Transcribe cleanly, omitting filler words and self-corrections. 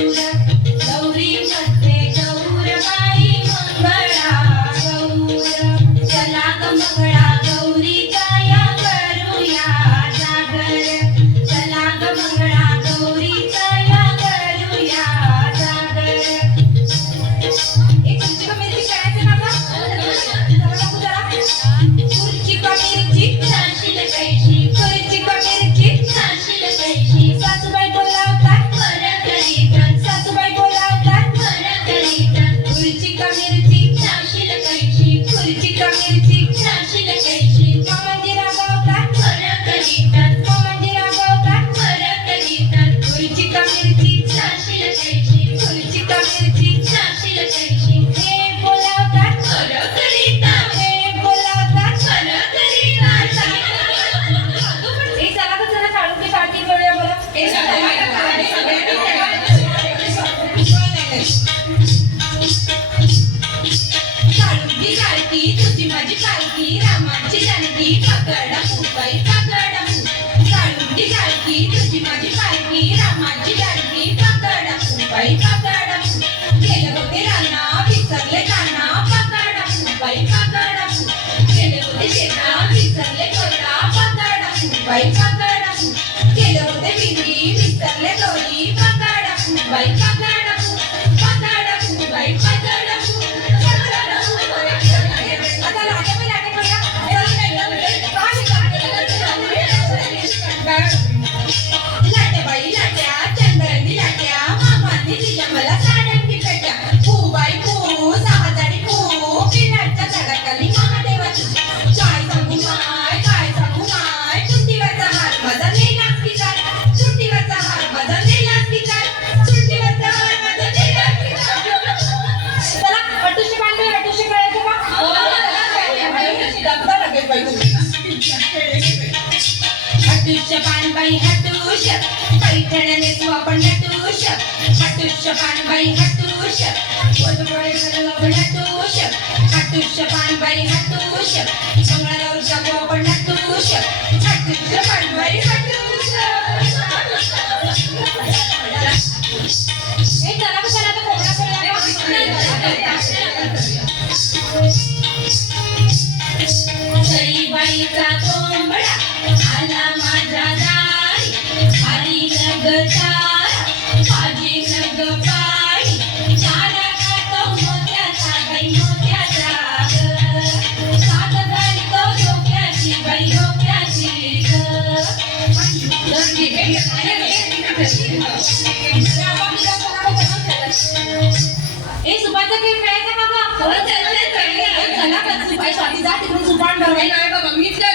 गौरी मध्ये गौरबाई मंगळा गौर चला ग मंगळा गौरी या करूया जागर चला ग मंगळा गौरी या करूया जागर एक खुर्ची का मिरची करायचं ना खुर्ची का मिरची चारशे पैशी खुर्ची का मिरची चारशे पैशी सासूबाई बोलावतात सासूबाई बोलावतात खुर्ची का मिरची चारशे पैशी खुर्ची का मिरची चारशे पैशी मामाजी रागावतात मामाजी रागावतात खुर्ची का मिरची चारशे पैशी खुर्ची का मिरची चारशे पैशी हे बोलावतात हे बोलावतात हे चला का चला काढून ते पार्टी करूया बरं काळुंगी काळकी तुझी माझी पालकी रामाची जानकी पकडा मुंबई पकडा काळुंगी काळकी तुझी माझी पालकी रामाची जानकी पकडा मुंबई पकडा गेले होते राना विसरले काना पकडा मुंबई पकडा गेले होते शेता विसरले कोयता पकडा मुंबई पकडा गेले होते विहिरी विसरले दोरी पकडा मुंबई पकडा मुंबई पकडा लाट्याबाई लाट्या चंद्रांनी लाट्या मामांनी दिल्या मला साड्यांची पेट्या बाई पू सहाजाडी पू पिलाच्या झाडाखाली महादेवाची काय सांगू माय चुंटीवरचा हार माझा नेलास की काय चुंटीवरचा हार माझा नेलास की काय चुंटीवरचा हार माझा नेलास की काय चला अटुशी बांधले अटुशी कळायचं का दमदा लागेल बाई हटुष्य पानबाई हटुष पैठण्याने तू आपण हटुष हटुष्य पानबाई हटुष पोटपोळे घालून हटुष हटुष्य पानबाई हटुष मंगळावर जाऊ आपण हटुष हटुष्य पानबाई हटुष हे चला कशाला तर कोणा बाईचा कोंबडा आला माझा दारी हरी नगतारा माझी नग पाळी चारा खातो मोत्याचा बाई मोत्याचा सात झाली तो डोक्याची बाई डोक्याची ए सुपाचा खेळ खेळायचा बाबा चला का सुपाई स्वाती जा तिकडून सुपान भरवायला बाबा मीच काय